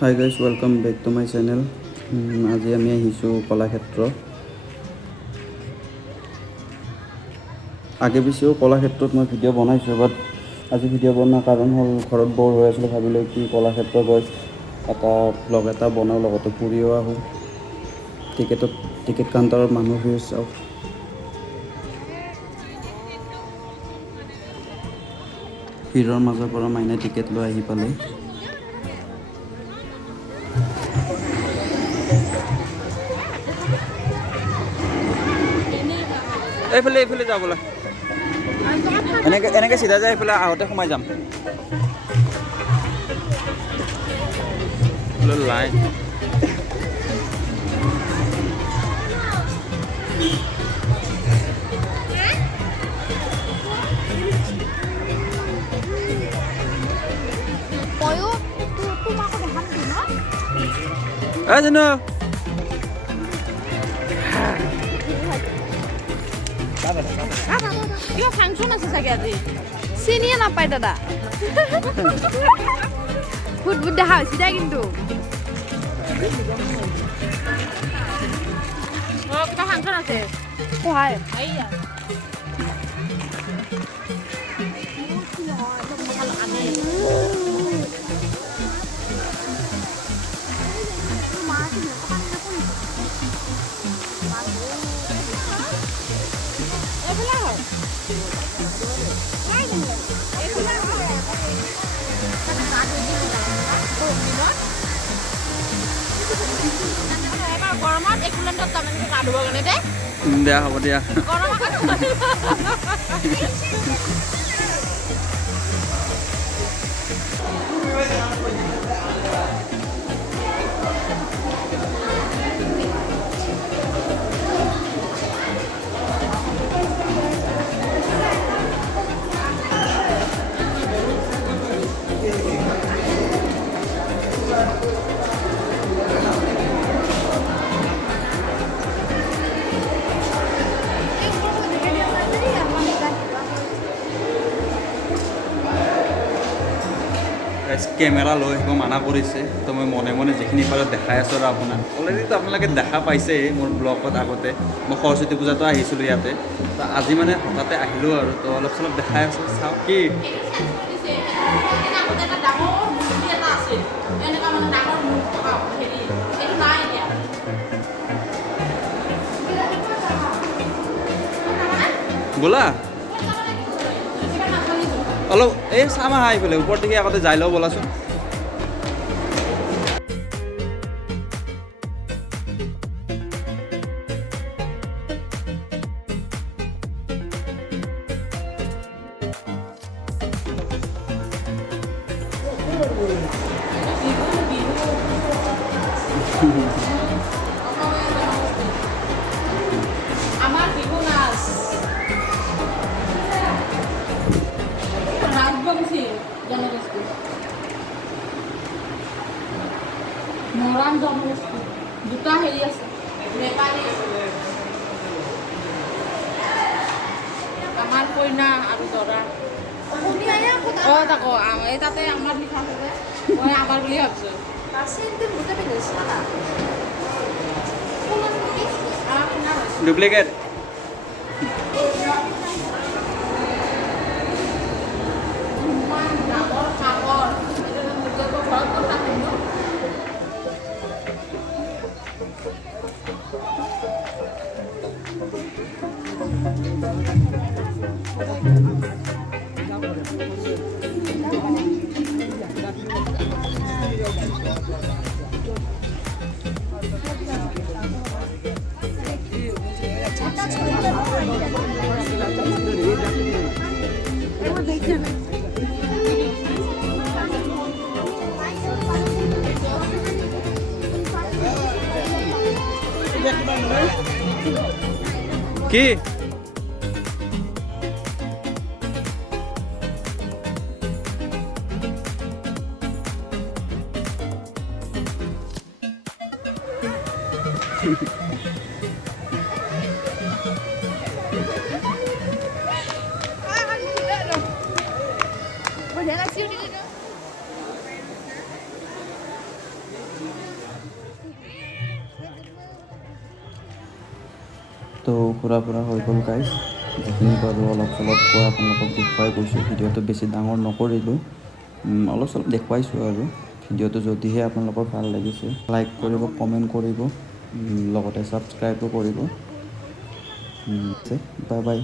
Hi guys, welcome back to my channel. আজি আমি আহিছোঁ কলাক্ষেত্ৰ। আগে পিছেও কলাক্ষেত্ৰত মই ভিডিঅ' বনাইছোঁ, বাট আজি ভিডিঅ' বনোৱাৰ কাৰণ হ'ল ঘৰত বৰ হৈ আছিলোঁ, ভাবিলোঁ কি কলাক্ষেত্ৰ গৈ এটা ব্লগ এটা বনাওঁ, লগতে ফুৰিও আহোঁ। টিকেট কাউণ্টাৰত মানুহ ভিৰ চাওক। ভিৰৰ মাজৰ পৰা মাইনাই টিকেট লৈ আহি পালে। এইফালে যাওঁ বোলা, এনেকৈ চিধা যায়, এইফালে আহোঁতে সোমাই যাম। লাইন জানো কিবা ফাংচন আছে চাগে আজি, চিনিয়ে নাপায় দাদা। ফুট দেখা হৈছে দে, কিন্তু কিবা ফাংচন আছে সহায় গৰমত একুলেণ্ডত তাৰমানে গা ধুবৰ কাৰণে দে দিয়া, হ'ব দিয়া। কেমেৰা লৈ আহিব মানা কৰিছে, তো মই মনে মনে যিখিনি পাৰোঁ দেখাই আছোঁ। আৰু আপোনাক অলৰেডিতো আপোনালোকে দেখা পাইছেই মোৰ ব্লগত। আগতে মই সৰস্বতী পূজাতো আহিছিলোঁ ইয়াতে, তো আজি মানে হঠাতে আহিলোঁ আৰু, তো অলপ চলপ দেখাই আছোঁ। চাওক কি বোলা অলপ এই চাম আহা এইফালে ওপৰত দেখি আগতে যাই লওঁ ব'লাচোন। আমাৰ বিহু নাচ ৰাজবংশী জনগোষ্ঠী, মৰাণ জনগোষ্ঠী, দুটা হেৰি আছে, নেপালী আমাৰ কইনা আৰু দৰা। তাকো এই তাতে আমাৰ লিখা আছে, মই আমাৰ বুলি ভাবিছোঁ। ডুপ্লিকেট কি তো ঘূৰা ফুৰা হৈ গ'ল গাইজ, যিখিনি পাৰোঁ অলপ চলপ কৈ আপোনালোকক দেখুৱাই গৈছোঁ। ভিডিঅ'টো বেছি ডাঙৰ নকৰিলোঁ, অলপ চলপ দেখুৱাইছোঁ আৰু। ভিডিঅ'টো যদিহে আপোনালোকৰ ভাল লাগিছে লাইক কৰিব, কমেণ্ট কৰিব, লগতে ছাবস্ক্ৰাইবো কৰিব। Bye bye.